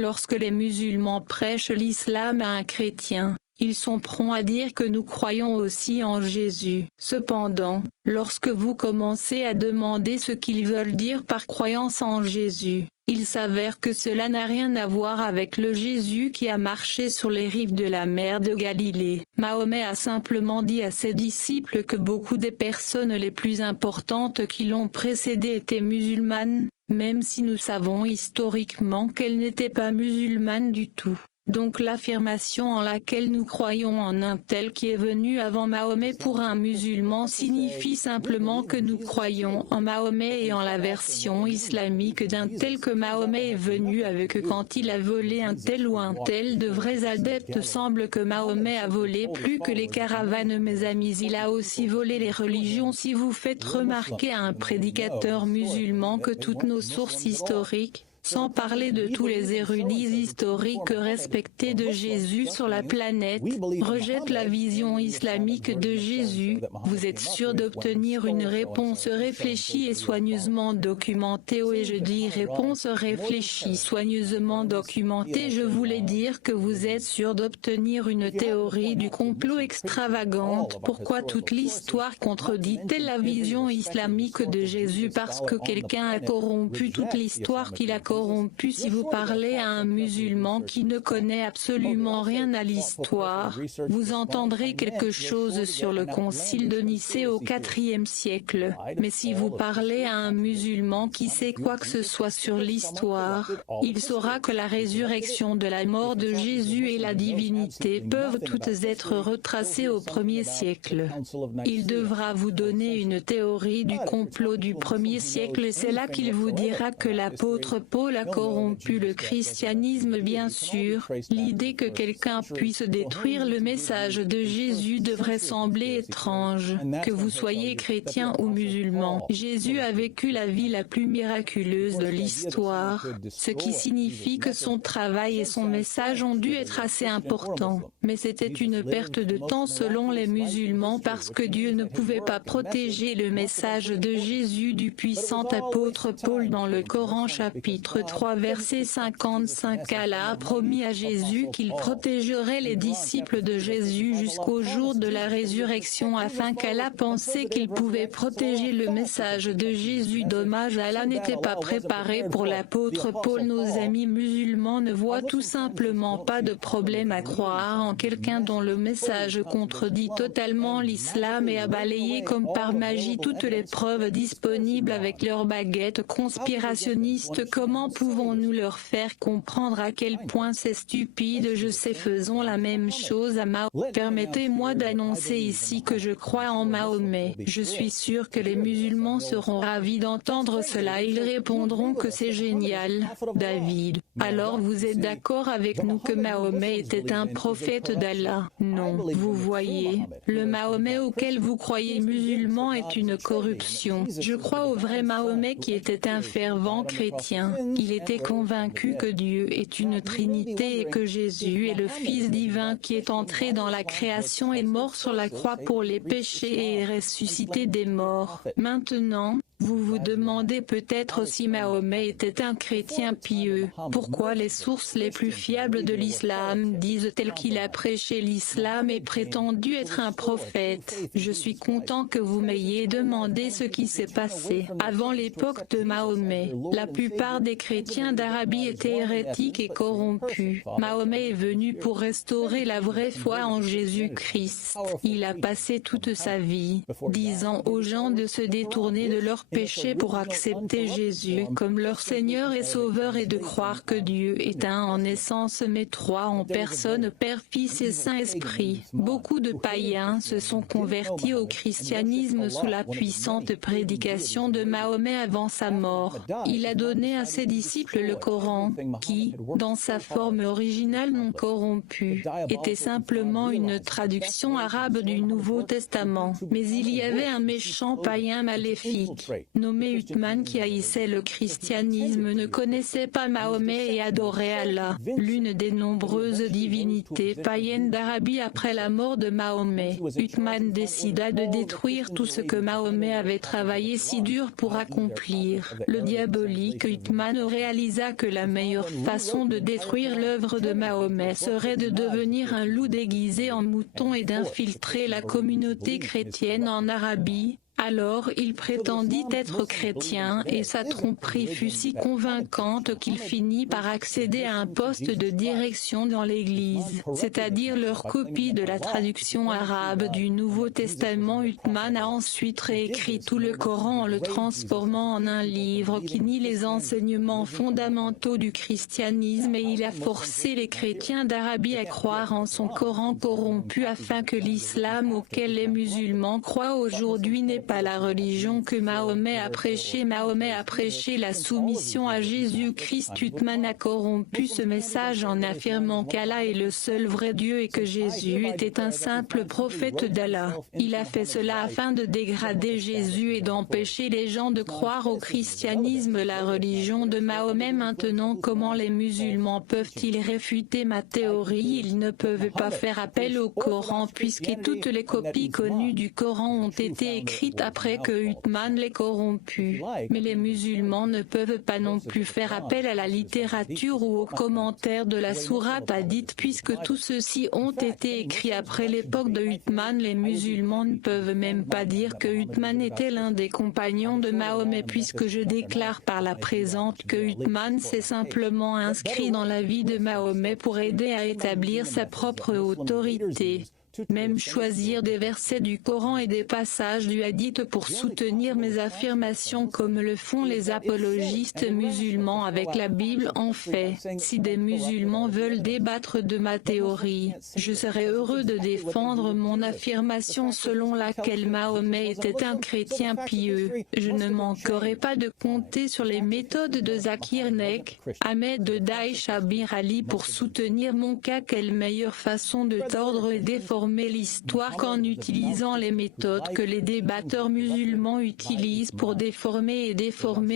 Lorsque les musulmans prêchent l'islam à un chrétien, ils sont prompts à dire que nous croyons aussi en Jésus. Cependant, lorsque vous commencez à demander ce qu'ils veulent dire par croyance en Jésus, il s'avère que cela n'a rien à voir avec le Jésus qui a marché sur les rives de la mer de Galilée. Mahomet a simplement dit à ses disciples que beaucoup des personnes les plus importantes qui l'ont précédé étaient musulmanes, même si nous savons historiquement qu'elles n'étaient pas musulmanes du tout. Donc l'affirmation en laquelle nous croyons en un tel qui est venu avant Mahomet pour un musulman signifie simplement que nous croyons en Mahomet et en la version islamique d'un tel que Mahomet est venu avec quand il a volé un tel ou un tel. De vrais adeptes semblent que Mahomet a volé plus que les caravanes, mes amis, il a aussi volé les religions. Si vous faites remarquer à un prédicateur musulman que toutes nos sources historiques, sans parler de tous les érudits historiques respectés de Jésus sur la planète, rejettent la vision islamique de Jésus, vous êtes sûr d'obtenir une réponse réfléchie et soigneusement documentée. Oui, je dis réponse réfléchie, soigneusement documentée. Je voulais dire que vous êtes sûr d'obtenir une théorie du complot extravagante. Pourquoi toute l'histoire contredit-elle la vision islamique de Jésus? Parce que quelqu'un a corrompu toute l'histoire qu'il a corrompu. Si vous parlez à un musulman qui ne connaît absolument rien à l'histoire, vous entendrez quelque chose sur le concile de Nicée au IVe siècle. Mais si vous parlez à un musulman qui sait quoi que ce soit sur l'histoire, il saura que la résurrection de la mort de Jésus et la divinité peuvent toutes être retracées au 1er siècle. Il devra vous donner une théorie du complot du 1er siècle et c'est là qu'il vous dira que l'apôtre Paul a corrompu le christianisme. Bien sûr, l'idée que quelqu'un puisse détruire le message de Jésus devrait sembler étrange, que vous soyez chrétien ou musulman. Jésus a vécu la vie la plus miraculeuse de l'histoire, ce qui signifie que son travail et son message ont dû être assez importants. Mais c'était une perte de temps selon les musulmans parce que Dieu ne pouvait pas protéger le message de Jésus du puissant apôtre Paul dans le Coran chapitre 3 verset 55. Allah a promis à Jésus qu'il protégerait les disciples de Jésus jusqu'au jour de la résurrection afin qu'Allah pensait qu'il pouvait protéger le message de Jésus. Dommage, Allah n'était pas préparé pour l'apôtre Paul. Nos amis musulmans ne voient tout simplement pas de problème à croire en quelqu'un dont le message contredit totalement l'islam et a balayé comme par magie toutes les preuves disponibles avec leurs baguettes conspirationnistes. Comment pouvons-nous leur faire comprendre à quel point c'est stupide? Je sais, faisons la même chose à Mahomet. Permettez-moi d'annoncer ici que je crois en Mahomet. Je suis sûr que les musulmans seront ravis d'entendre cela. Ils répondront que c'est génial. David, alors vous êtes d'accord avec nous que Mahomet était un prophète d'Allah? Non. Vous voyez, le Mahomet auquel vous croyez musulman est une corruption. Je crois au vrai Mahomet qui était un fervent chrétien. Il était convaincu que Dieu est une trinité et que Jésus est le Fils divin qui est entré dans la création et mort sur la croix pour les péchés et est ressuscité des morts. Maintenant, vous vous demandez peut-être si Mahomet était un chrétien pieux. Pourquoi les sources les plus fiables de l'islam disent-elles qu'il a prêché l'islam et prétendu être un prophète? Je suis content que vous m'ayez demandé ce qui s'est passé. Avant l'époque de Mahomet, la plupart des chrétiens d'Arabie étaient hérétiques et corrompus. Mahomet est venu pour restaurer la vraie foi en Jésus-Christ. Il a passé toute sa vie, disant aux gens de se détourner de leurs péchés pour accepter Jésus comme leur Seigneur et Sauveur et de croire que Dieu est un en essence mais trois en personne, Père, Fils et Saint-Esprit. Beaucoup de païens se sont convertis au christianisme sous la puissante prédication de Mahomet avant sa mort. Il a donné à ses disciples le Coran, qui, dans sa forme originale non corrompue, était simplement une traduction arabe du Nouveau Testament. Mais il y avait un méchant païen maléfique, nommé Uthman, qui haïssait le christianisme, ne connaissait pas Mahomet et adorait Allah, l'une des nombreuses divinités païennes d'Arabie. Après la mort de Mahomet, Uthman décida de détruire tout ce que Mahomet avait travaillé si dur pour accomplir. Le diabolique Uthman réalisa que la meilleure façon de détruire l'œuvre de Mahomet serait de devenir un loup déguisé en mouton et d'infiltrer la communauté chrétienne en Arabie. Alors il prétendit être chrétien et sa tromperie fut si convaincante qu'il finit par accéder à un poste de direction dans l'Église, c'est-à-dire leur copie de la traduction arabe du Nouveau Testament. Uthman a ensuite réécrit tout le Coran en le transformant en un livre qui nie les enseignements fondamentaux du christianisme, et il a forcé les chrétiens d'Arabie à croire en son Coran corrompu afin que l'islam auquel les musulmans croient aujourd'hui n'est pas la religion que Mahomet a prêchée. Mahomet a prêché la soumission à Jésus-Christ. Uthman a corrompu ce message en affirmant qu'Allah est le seul vrai Dieu et que Jésus était un simple prophète d'Allah. Il a fait cela afin de dégrader Jésus et d'empêcher les gens de croire au christianisme, la religion de Mahomet. Maintenant, comment les musulmans peuvent-ils réfuter ma théorie? Ils ne peuvent pas faire appel au Coran puisque toutes les copies connues du Coran ont été écrites après que Uthman l'ait corrompu. Mais les musulmans ne peuvent pas non plus faire appel à la littérature ou aux commentaires de la sourate hadith puisque tous ceux-ci ont été écrits après l'époque de Uthman. Les musulmans ne peuvent même pas dire que Uthman était l'un des compagnons de Mahomet puisque je déclare par la présente que Uthman s'est simplement inscrit dans la vie de Mahomet pour aider à établir sa propre autorité. Même choisir des versets du Coran et des passages du hadith pour soutenir mes affirmations comme le font les apologistes musulmans avec la Bible. En fait, si des musulmans veulent débattre de ma théorie, je serais heureux de défendre mon affirmation selon laquelle Mahomet était un chrétien pieux. Je ne manquerai pas de compter sur les méthodes de Zakir Naik, Ahmed de Daesh, Abir Ali pour soutenir mon cas. Quelle meilleure façon de tordre et déformer l'histoire qu'en utilisant les méthodes que les débatteurs musulmans utilisent pour déformer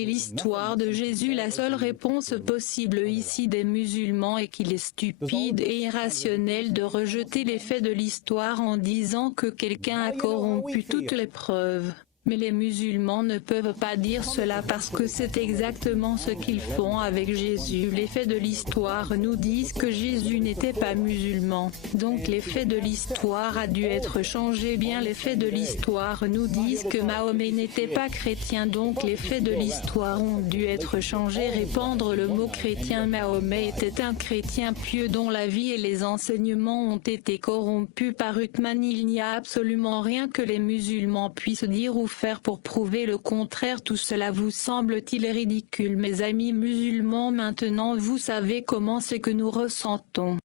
l'histoire de Jésus. La seule réponse possible ici des musulmans est qu'il est stupide et irrationnel de rejeter les faits de l'histoire en disant que quelqu'un a corrompu toutes les preuves. Mais les musulmans ne peuvent pas dire cela parce que c'est exactement ce qu'ils font avec Jésus. Les faits de l'histoire nous disent que Jésus n'était pas musulman. Donc les faits de l'histoire a dû être changés. Bien, les faits de l'histoire nous disent que Mahomet n'était pas chrétien. Donc les faits de l'histoire ont dû être changés. Répandre le mot chrétien. Mahomet était un chrétien pieux dont la vie et les enseignements ont été corrompus par Uthman. Il n'y a absolument rien que les musulmans puissent dire ou faire pour prouver le contraire. Tout cela vous semble-t-il ridicule, mes amis musulmans? Maintenant vous savez comment c'est que nous ressentons.